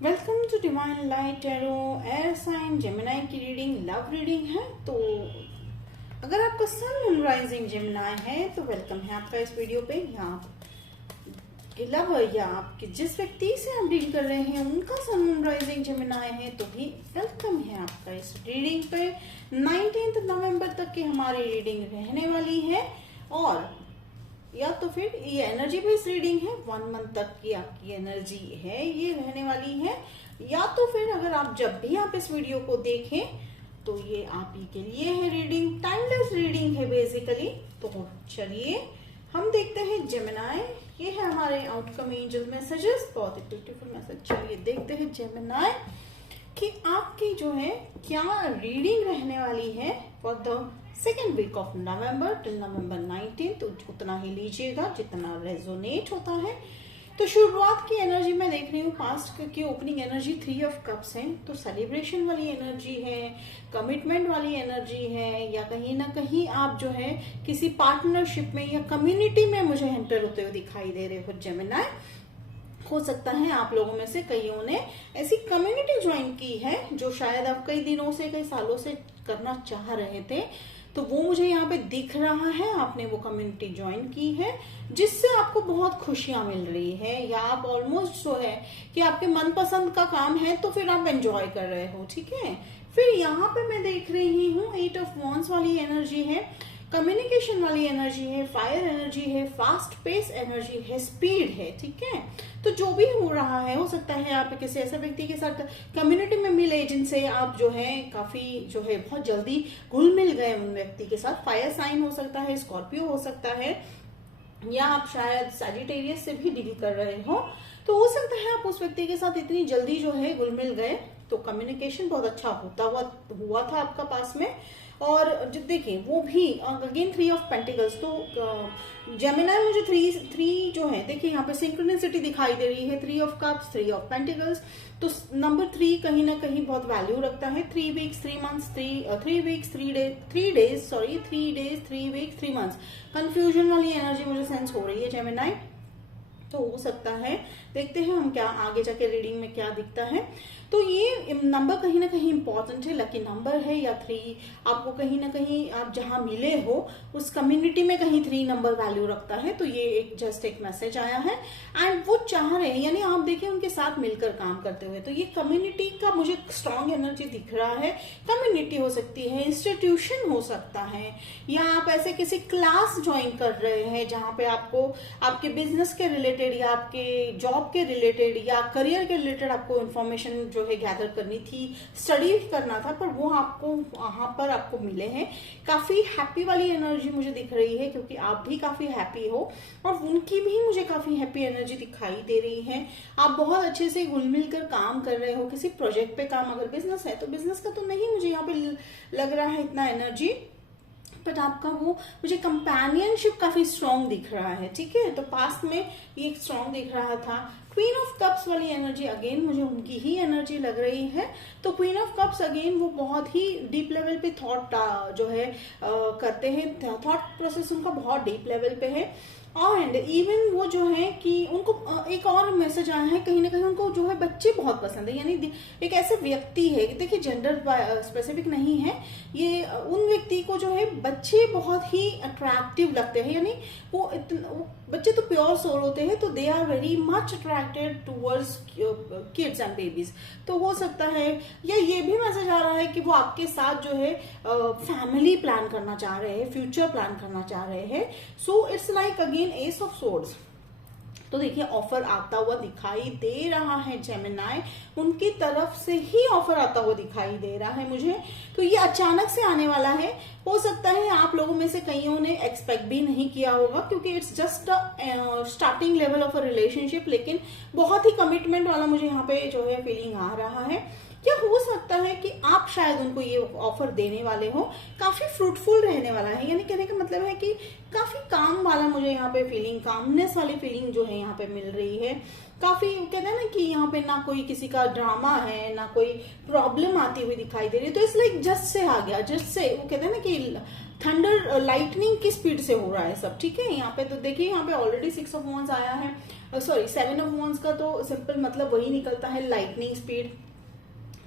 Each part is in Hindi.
Welcome to divine light tarot air sign Gemini की रीडिंग लव रीडिंग है। तो अगर आपका सन मून राइजिंग जेमिनाई है तो वेलकम है आपका इस वीडियो पे। यहाँ आपके लवर या आपके जिस व्यक्ति से आप डील कर रहे हैं उनका सन मून राइजिंग जेमिनाई है तो भी वेलकम है आपका इस रीडिंग पे। 19 नवंबर तक की हमारी रीडिंग रहने वाली है और या तो फिर ये एनर्जी बेस्ड रीडिंग है, 1 मंथ तक की आपकी एनर्जी है ये रहने वाली है। या तो फिर अगर आप जब भी आप इस वीडियो को देखें तो ये आप ही के लिए है रीडिंग, टाइमलेस रीडिंग है बेसिकली। तो चलिए हम देखते हैं जेमिनाई, ये है हमारे आउटकम एंजल मैसेजेस, बहुत ही ब्यूटीफुल मैसेज। चलिए देखते हैं जेमिनाई कि आपकी जो है क्या रीडिंग रहने वाली है for the second week of November till November 19। तो उतना ही लीजिएगा जितना रेजोनेट होता है। तो शुरुआत की एनर्जी मैं देख रही हूँ, पास्ट की ओपनिंग एनर्जी 3 ऑफ कप्स है, तो सेलिब्रेशन वाली एनर्जी है, कमिटमेंट वाली एनर्जी है, या कहीं ना कहीं आप जो है किसी पार्टनरशिप में या कम्युनिटी में मुझे एंटर होते हुए दिखाई दे रहे हो जेमिनाई। हो सकता है आप लोगों में से कईयों ने ऐसी कम्युनिटी ज्वाइन की है जो शायद आप कई दिनों से कई सालों से करना चाह रहे थे, तो वो मुझे यहाँ पे दिख रहा है। आपने वो कम्युनिटी ज्वाइन की है जिससे आपको बहुत खुशियां मिल रही है, या आप ऑलमोस्ट जो है कि आपके मनपसंद का काम है तो फिर आप एंजॉय कर रहे हो, ठीक है। फिर यहाँ पे मैं देख रही हूँ 8 ऑफ वॉन्ड्स वाली एनर्जी है, कम्युनिकेशन वाली एनर्जी है, फायर एनर्जी है, फास्ट पेस एनर्जी है, स्पीड है, ठीक है। तो जो भी हो रहा है, हो सकता है आप किसी ऐसे व्यक्ति के साथ कम्युनिटी में मिले जिनसे आप जो है काफी जो है बहुत जल्दी घुल मिल गए उन व्यक्ति के साथ। फायर साइन हो सकता है, स्कॉर्पियो हो सकता है, या आप शायद सैजिटेरियस से भी डील कर रहे हो। तो हो सकता है आप उस व्यक्ति के साथ इतनी जल्दी जो है घुल मिल गए, तो कम्युनिकेशन बहुत अच्छा हुआ था आपका पास में। और जब देखिए वो भी अगेन 3 ऑफ पेंटिकल्स, तो जेमिनाई मुझे थ्री जो है, देखिए यहाँ पे सिंक्रोनिसिटी दिखाई दे रही है, 3 ऑफ कप्स, 3 ऑफ पेंटिकल्स। तो नंबर 3 कहीं ना कहीं बहुत वैल्यू रखता है। 3 weeks 3 months 3 weeks 3 days 3 weeks 3 months, confusion वाली एनर्जी मुझे सेंस हो रही है जेमिनाई। तो हो सकता है, देखते हैं हम क्या आगे जाके रीडिंग में क्या दिखता है। तो ये नंबर कहीं ना कहीं इंपॉर्टेंट है, लकी नंबर है, या 3 आपको कहीं ना कहीं आप जहां मिले हो उस कम्युनिटी में कहीं 3 नंबर वैल्यू रखता है। तो ये जस्ट एक मैसेज आया है एंड वो चाह रहे हैं, यानी आप देखिए उनके साथ मिलकर काम करते हुए। तो ये कम्युनिटी का मुझे स्ट्रॉन्ग एनर्जी दिख रहा है। कम्युनिटी हो सकती है, इंस्टीट्यूशन हो सकता है, या आप ऐसे किसी क्लास ज्वाइन कर रहे हैं जहां पे आपको आपके बिजनेस के रिलेटेड या आपके जॉब के रिलेटेड या करियर के रिलेटेड आपको इन्फॉर्मेशन जो है गैदर करनी थी, स्टडी करना था, पर वो आपको वहां पर आपको मिले हैं। काफी हैप्पी वाली एनर्जी मुझे दिख रही है क्योंकि आप भी काफी हैप्पी हो और उनकी भी मुझे काफी हैप्पी एनर्जी दिखाई दे रही है। आप बहुत अच्छे से घुल मिल कर काम कर रहे हो किसी प्रोजेक्ट पे काम, अगर बिजनेस है तो बिजनेस का तो नहीं मुझे यहाँ पे लग रहा है इतना एनर्जी, बट आपका वो मुझे कंपेनियनशिप काफी स्ट्रांग दिख रहा है, ठीक है। तो पास्ट में ये स्ट्रांग दिख रहा था। क्वीन ऑफ कप्स वाली एनर्जी अगेन मुझे उनकी ही एनर्जी लग रही है। तो क्वीन ऑफ कप्स अगेन वो बहुत ही डीप लेवल पे थॉट जो है करते हैं, थॉट प्रोसेस उनका बहुत डीप लेवल पे है। एंड इवन वो जो है कि उनको एक और मैसेज आया है, कहीं ना कहीं उनको जो है बच्चे बहुत पसंद है, यानी एक ऐसे व्यक्ति है, देखिए जेंडर स्पेसिफिक नहीं है ये, उन व्यक्ति को जो है बच्चे बहुत ही अट्रैक्टिव लगते हैं, यानी वो बच्चे तो प्योर सोल होते हैं, तो they are very much attracted towards kids and babies. तो हो सकता है, या ये भी मैसेज आ रहा है कि वो आपके साथ जो है फैमिली प्लान करना चाह रहे हैं, फ्यूचर प्लान करना चाह रहे हैं। So it's like again S of swords. तो देखिए ऑफर आता हुआ दिखाई दे रहा है जेमिनाई, उनकी तरफ से ही ऑफर आता हुआ दिखाई दे रहा है मुझे। तो ये अचानक से आने वाला है। हो सकता है आप लोगों में से कईयों ने एक्सपेक्ट भी नहीं किया होगा क्योंकि it's just starting level of a relationship, लेकिन बहुत ही कमिटमेंट वाला मुझे यहाँ पे जो है फीलिंग आ रहा है। क्या हो सकता है कि आप शायद उनको ये ऑफर देने वाले हो, काफी फ्रूटफुल रहने वाला है, यानी कहने का मतलब है कि काफी काम वाला मुझे यहाँ पे फीलिंग, कामनेस वाली फीलिंग जो है यहाँ पे मिल रही है। काफी कहते हैं ना कि यहाँ पे ना कोई किसी का ड्रामा है, ना कोई प्रॉब्लम आती हुई दिखाई दे रही है। तो इस लाइक जस्ट से आ गया, जस्ट से वो कहते हैं ना कि थंडर लाइटनिंग की स्पीड से हो रहा है सब, ठीक है। यहाँ पे तो देखिए यहाँ पे ऑलरेडी 6 ऑफ वॉन्ड्स आया है, सॉरी 7 ऑफ wands का तो सिंपल मतलब वही निकलता है लाइटनिंग स्पीड,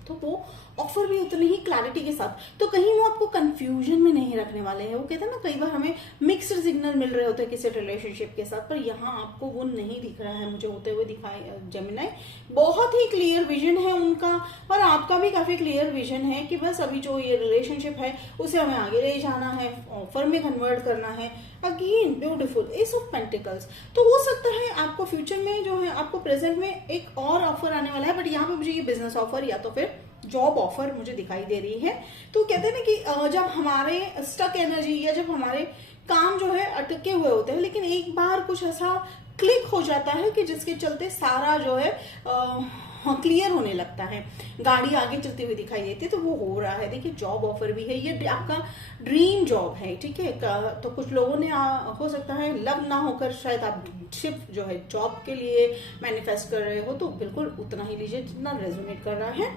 तो वो ऑफर भी उतनी ही क्लैरिटी के साथ, तो कहीं वो आपको कंफ्यूजन में नहीं रखने वाले हैं। वो कहते हैं ना कई बार हमें मिक्स्ड सिग्नल मिल रहे होते हैं किसी रिलेशनशिप के साथ, पर यहाँ आपको वो नहीं दिख रहा है मुझे होते हुए दिखाई जेमिनी। बहुत ही क्लियर विजन है उनका, और आपका भी काफी क्लियर विजन है कि बस अभी जो ये रिलेशनशिप है उसे हमें आगे ले जाना है, ऑफर में कन्वर्ट करना है। Again beautiful S of pentacles, तो हो सकता है आपको फ्यूचर में जो है, आपको प्रेजेंट में एक और ऑफर आने वाला है, बट यहाँ पे मुझे ये बिजनेस ऑफर या तो फिर जॉब ऑफर मुझे दिखाई दे रही है। तो कहते हैं ना कि जब हमारे स्टक एनर्जी या जब हमारे काम जो है अटके हुए होते हैं, लेकिन एक बार कुछ ऐसा क्लिक हो जाता है कि जिसके चलते सारा जो है क्लियर होने लगता है, गाड़ी आगे चलती हुई दिखाई देती है, तो वो हो रहा है। देखिए जॉब ऑफर भी है, ये आपका ड्रीम जॉब है, ठीक है। तो कुछ लोगों ने हो सकता है लव ना होकर शायद आप शिफ्ट जो है जॉब के लिए मैनिफेस्ट कर रहे हो, तो बिल्कुल उतना ही लीजिए जितना रेजोनेट कर रहा है,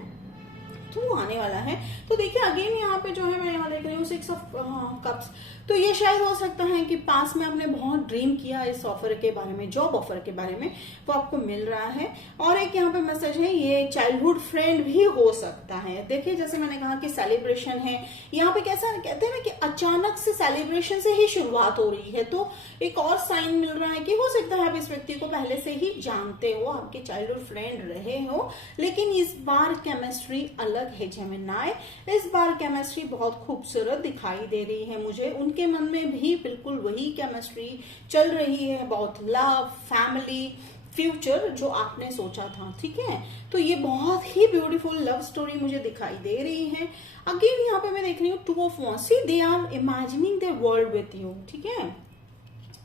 तो वो आने वाला है। तो देखिए अगेन यहाँ पे जो है मैं यहाँ देख रही हूँ 6 ऑफ कप्स, तो ये शायद हो सकता है कि पास में आपने बहुत ड्रीम किया इस ऑफर के बारे में, जॉब ऑफर के बारे में, वो आपको मिल रहा है। और एक यहाँ पे मैसेज है, ये चाइल्डहुड फ्रेंड भी हो सकता है। देखिए जैसे मैंने कहा कि सेलिब्रेशन है यहाँ पे, कैसा कहते हैं ना कि अचानक से सेलिब्रेशन से ही शुरुआत हो रही है, तो एक और साइन मिल रहा है कि हो सकता है आप इस व्यक्ति को पहले से ही जानते हो, आपके चाइल्डहुड फ्रेंड रहे हो, लेकिन इस बार केमिस्ट्री अलग है जेमिनी। इस बार केमिस्ट्री बहुत खूबसूरत दिखाई दे रही है मुझे, उनके मन में भी बिल्कुल वही केमिस्ट्री चल रही है, अबाउट लव, फैमिली, फ्यूचर जो आपने सोचा था, ठीक है। तो ये बहुत ही ब्यूटीफुल लव स्टोरी मुझे दिखाई दे रही है। अगेन यहाँ पे मैं देख रही हूँ 2 of wands, see they are imagining their world with you, ठीक है।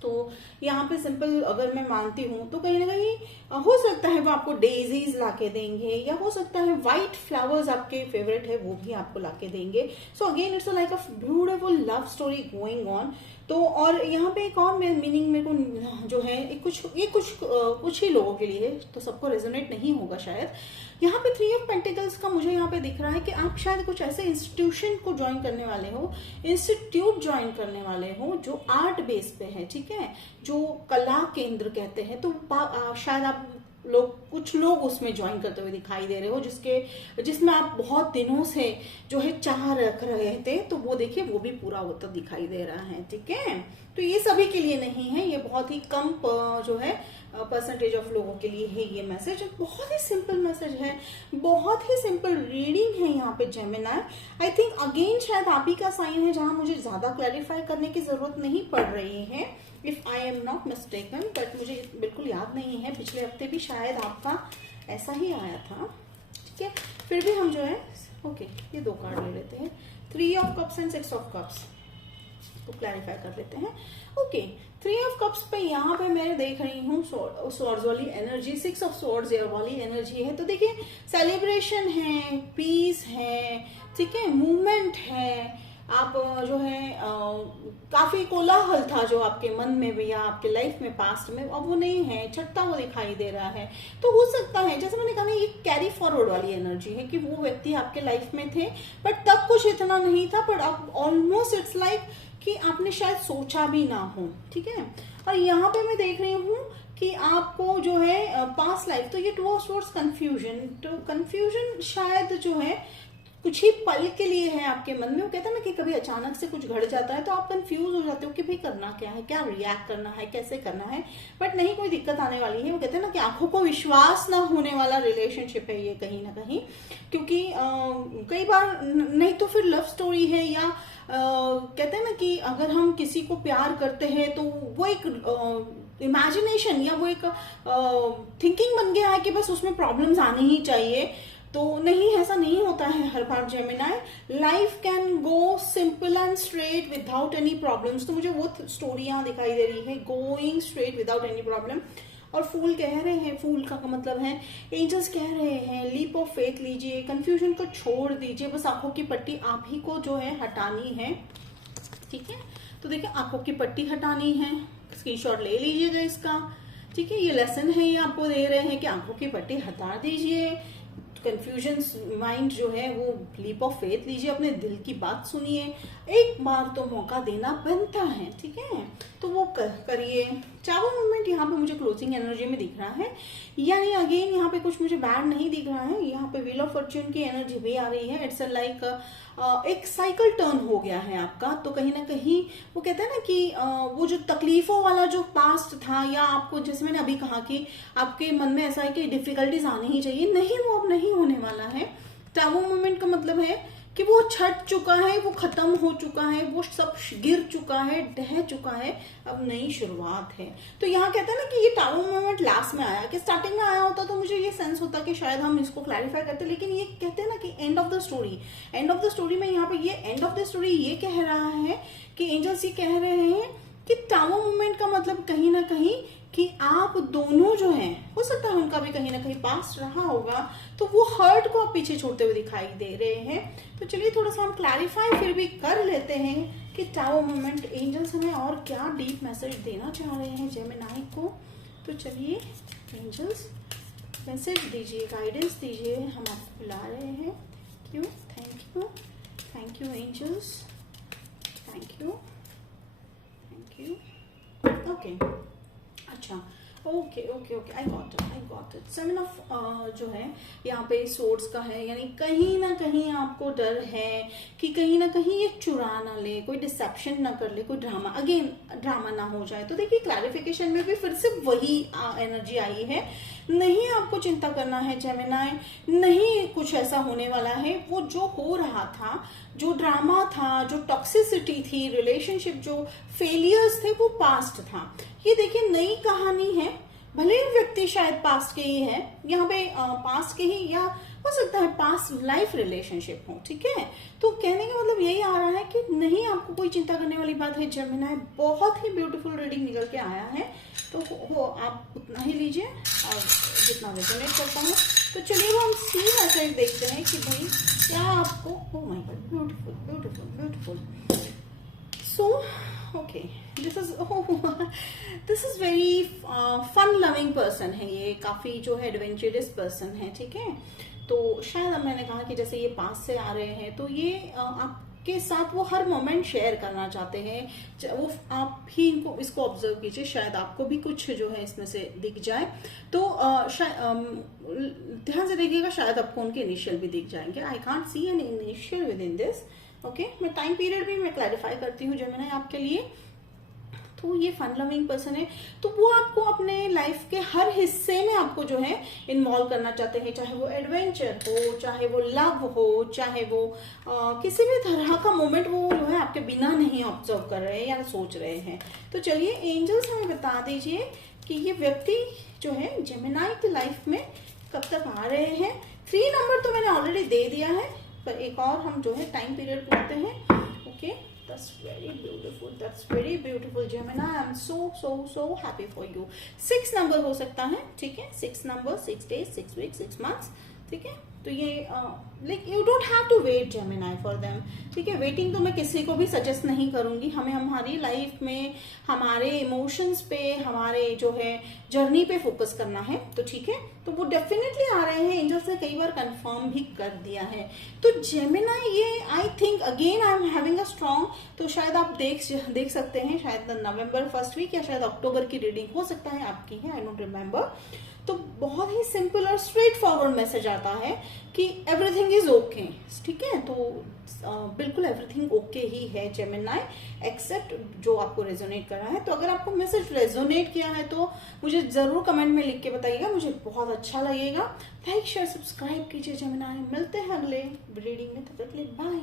तो यहाँ पे सिंपल अगर मैं मानती हूँ तो कहीं ना कहीं हो सकता है वो आपको डेजीज लाके देंगे, या हो सकता है व्हाइट फ्लावर्स आपके फेवरेट है वो भी आपको लाके देंगे। So again it's like a beautiful love story going on. तो और यहाँ पे एक और मीनिंग मेरे को जो है कुछ ही लोगों के लिए, तो सबको रेजोनेट नहीं होगा शायद। यहाँ पे 3 ऑफ पेंटिकल्स का मुझे यहाँ पे दिख रहा है कि आप शायद कुछ ऐसे इंस्टीट्यूशन को ज्वाइन करने वाले हो, इंस्टीट्यूट ज्वाइन करने वाले हो जो आर्ट बेस पे है, ठीक है, जो कला केंद्र कहते हैं। तो शायद आप कुछ लोग उसमें ज्वाइन करते हुए दिखाई दे रहे हो, जिसमें आप बहुत दिनों से जो है चाह रख रहे थे, तो वो देखिए वो भी पूरा होता दिखाई दे रहा है, ठीक है। तो ये सभी के लिए नहीं है, ये बहुत ही कम जो है परसेंटेज ऑफ लोगों के लिए है ये मैसेज। बहुत ही सिंपल मैसेज है, बहुत ही सिंपल रीडिंग है यहाँ पे जेमिनी। आई थिंक अगेन शायद आप ही का साइन है जहां मुझे ज्यादा क्लैरिफाई करने की जरूरत नहीं पड़ रही है, if I am not mistaken, but मुझे बिल्कुल याद नहीं है, पिछले हफ्ते भी शायद आपका ऐसा ही आया था, ठीक है। फिर भी हम जो है ओके ये 2 कार्ड ले लेते हैं, 3 of cups and 6 of cups को क्लैरिफाई कर लेते हैं। ओके 3 ऑफ कप्स पे यहाँ पे मैं देख रही हूँ स्वॉर्ड्स वाली एनर्जी, 6 ऑफ स्वॉर्ड्स वाली एनर्जी है। तो देखिए सेलिब्रेशन है, पीस है, ठीक है, मूवमेंट है, आप जो है काफी कोलाहल था जो आपके मन में भी या आपके लाइफ में पास्ट में, अब वो नहीं है, छठता वो दिखाई दे रहा है। तो हो सकता है जैसे मैंने कहा ना, ये कैरी फॉरवर्ड वाली एनर्जी है कि वो व्यक्ति आपके लाइफ में थे बट तब कुछ इतना नहीं था, बट अब ऑलमोस्ट इट्स लाइक कि आपने शायद सोचा भी ना हो, ठीक है। और यहाँ पे मैं देख रही हूँ कि आपको जो है पास्ट लाइफ, तो ये 2 ऑफ स्वॉर्ड्स कंफ्यूजन, तो कंफ्यूजन शायद जो है कुछ ही पल के लिए है आपके मन में। वो कहते हैं ना कि कभी अचानक से कुछ घट जाता है तो आप कंफ्यूज हो जाते हो कि भाई करना क्या है, क्या रिएक्ट करना है, कैसे करना है, बट नहीं कोई दिक्कत आने वाली है। वो कहते हैं ना कि आंखों को विश्वास ना होने वाला रिलेशनशिप है ये कहीं ना कहीं, क्योंकि कई बार नहीं तो फिर लव स्टोरी है, या कहते हैं ना कि अगर हम किसी को प्यार करते हैं तो वो एक इमेजिनेशन या वो एक थिंकिंग बन गया है कि बस उसमें प्रॉब्लम्स आनी ही चाहिए। तो नहीं, ऐसा नहीं होता है हर बार Gemini. Life can go simple and straight without any problems. तो मुझे वो स्टोरी यहाँ दिखाई दे रही है, going straight without any problem. और फूल कह रहे हैं, फूल का मतलब है एंजल्स कह रहे हैं लीप ऑफ फेथ लीजिए, कंफ्यूजन को छोड़ दीजिए, बस आंखों की पट्टी आप ही को जो है हटानी है, ठीक है। तो देखिए आंखों की पट्टी हटानी है, स्क्रीनशॉट ले लीजिएगा इसका, ठीक है। ये लेसन है, ये आपको दे रहे हैं कि आंखों की पट्टी हटा दीजिए, कंफ्यूजन माइंड जो है वो लीप ऑफ फेथ लीजिए, अपने दिल की बात सुनिए, एक बार तो मौका देना बनता है, ठीक है। तो वो करिए। टावर मूवमेंट यहाँ पे मुझे क्लोजिंग एनर्जी में दिख रहा है, यानी अगेन यहाँ पे कुछ मुझे बैड नहीं दिख रहा है। यहाँ पे व्हील ऑफ फॉर्च्यून की एनर्जी भी आ रही है। इट्स लाइक एक साइकिल टर्न हो गया है आपका। तो कहीं ना कहीं वो कहते हैं ना कि वो जो तकलीफों वाला जो पास्ट था, या आपको जैसे मैंने अभी कहा कि आपके मन में ऐसा है कि डिफिकल्टीज आनी ही चाहिए, नहीं, वो अब नहीं होने वाला है। टावर मूवमेंट का मतलब है कि वो छट चुका है, वो खत्म हो चुका है, वो सब गिर चुका है, ढह चुका है, अब नई शुरुआत है। तो यहाँ कहते हैं ना कि ये टावर मूवमेंट लास्ट में आया, कि स्टार्टिंग में आया होता तो मुझे ये सेंस होता कि शायद हम इसको क्लैरिफाई करते, लेकिन ये कहते हैं ना कि end of the story. End of the story में यहाँ पे ये एंड ऑफ द स्टोरी ये कह रहा है कि एंजल्स ये कह रहे हैं कि टावर मूवमेंट का मतलब कहीं ना कहीं कि आप दोनों जो हैं, हो सकता है उनका भी कहीं ना कहीं पास्ट रहा होगा, तो वो हर्ट को आप पीछे छोड़ते हुए दिखाई दे रहे हैं। तो चलिए थोड़ा सा हम क्लैरिफाई फिर भी कर लेते हैं कि टावर मूवमेंट एंजल्स हमें और क्या डीप मैसेज देना चाह रहे हैं जेमिनी को। तो चलिए एंजल्स मैसेज दीजिए, गाइडेंस दीजिए, हम आपको बुला रहे हैं। क्यों? Thank you angels, thank you. Okay, अच्छा, okay, I got it. 7 of जो है यहाँ पे सोर्ड्स का है, यानी कहीं ना कहीं आपको डर है कि कहीं ना कहीं ये चुरा ना ले, कोई डिसेप्शन ना कर ले, कोई ड्रामा ना हो जाए। तो देखिए क्लैरिफिकेशन में भी फिर से वही एनर्जी आई है। नहीं आपको चिंता करना है जेमिनी, नहीं कुछ ऐसा होने वाला है। वो जो हो रहा था, जो ड्रामा था, जो टॉक्सिसिटी थी, रिलेशनशिप जो फेलियर्स थे, वो पास्ट था। ये देखिए नई कहानी है, भले ही व्यक्ति शायद पास्ट के ही है, यहाँ पे पास्ट के ही, या हो सकता है पास्ट लाइफ रिलेशनशिप हो, ठीक है। तो कहने का मतलब यही आ रहा है कि नहीं आपको कोई चिंता करने वाली बात है जेमिनी। बहुत ही ब्यूटीफुल रीडिंग निकल के आया है, तो वो आप उतना ही लीजिए और जितना रेजोनेट करता है। तो चलिए वो हम सी मैसेज देखते हैं कि भाई क्या आपको, oh my god, beautiful. So okay, this is very fun loving person है ये, काफी जो है एडवेंचरस पर्सन है, ठीक है। तो शायद अब मैंने कहा कि जैसे ये पास से आ रहे हैं, तो ये आपके साथ वो हर मोमेंट शेयर करना चाहते हैं। वो आप ही इनको इसको ऑब्जर्व कीजिए, शायद आपको भी कुछ जो है इसमें से दिख जाए। तो ध्यान से देखिएगा, शायद आपको उनके इनिशियल भी दिख जाएंगे। I can't see an initial within this. Okay, मैं टाइम पीरियड भी मैं क्लैरिफाई करती हूँ जेमिनी आपके लिए। तो ये फन लविंग पर्सन है, तो वो आपको अपने लाइफ के हर हिस्से में आपको जो है इन्वॉल्व करना चाहते हैं, चाहे वो एडवेंचर हो, चाहे वो लव हो, चाहे वो किसी भी तरह का मोमेंट वो जो है आपके बिना नहीं ऑब्जर्व कर रहे हैं या सोच रहे हैं। तो चलिए एंजल्स हमें बता दीजिए कि ये व्यक्ति जो है जेमिनी की लाइफ में कब तक आ रहे हैं। 3 नंबर तो मैंने ऑलरेडी दे दिया है, पर एक और हम जो है टाइम पीरियड पूछते हैं। Okay, that's very beautiful Gemini. I'm so happy for you. 6 number हो सकता है, ठीक है। 6 नंबर, 6 days, 6 weeks, 6 months, ठीक है। तो ये like you don't have to wait Gemini for them, ठीक है। वेटिंग तो मैं किसी को भी सजेस्ट नहीं करूंगी। हमें हमारी लाइफ में हमारे इमोशंस पे, हमारे जो है जर्नी पे फोकस करना है, तो ठीक है। तो वो डेफिनेटली आ रहे हैं, एंजल्स ने कई बार कंफर्म भी कर दिया है। तो जेमिनी ये I think again I am having a strong, तो शायद आप देख सकते हैं, शायद नवंबर फर्स्ट वीक या शायद अक्टूबर की रीडिंग हो सकता है आपकी है, आई डोंट रिमेम्बर। तो बहुत ही सिंपल और स्ट्रेट फॉरवर्ड मैसेज आता है कि एवरीथिंग इज ओके, ठीक है। तो बिल्कुल एवरीथिंग ओके ही है जेमिनी, एक्सेप्ट जो आपको रेजोनेट कर रहा है। तो अगर आपको मैसेज रेजोनेट किया है तो मुझे जरूर कमेंट में लिख के बताइएगा, मुझे बहुत अच्छा लगेगा। लाइक शेयर सब्सक्राइब कीजिए जेमिनी। मिलते हैं अगले रीडिंग में, तब तक के लिए बाय।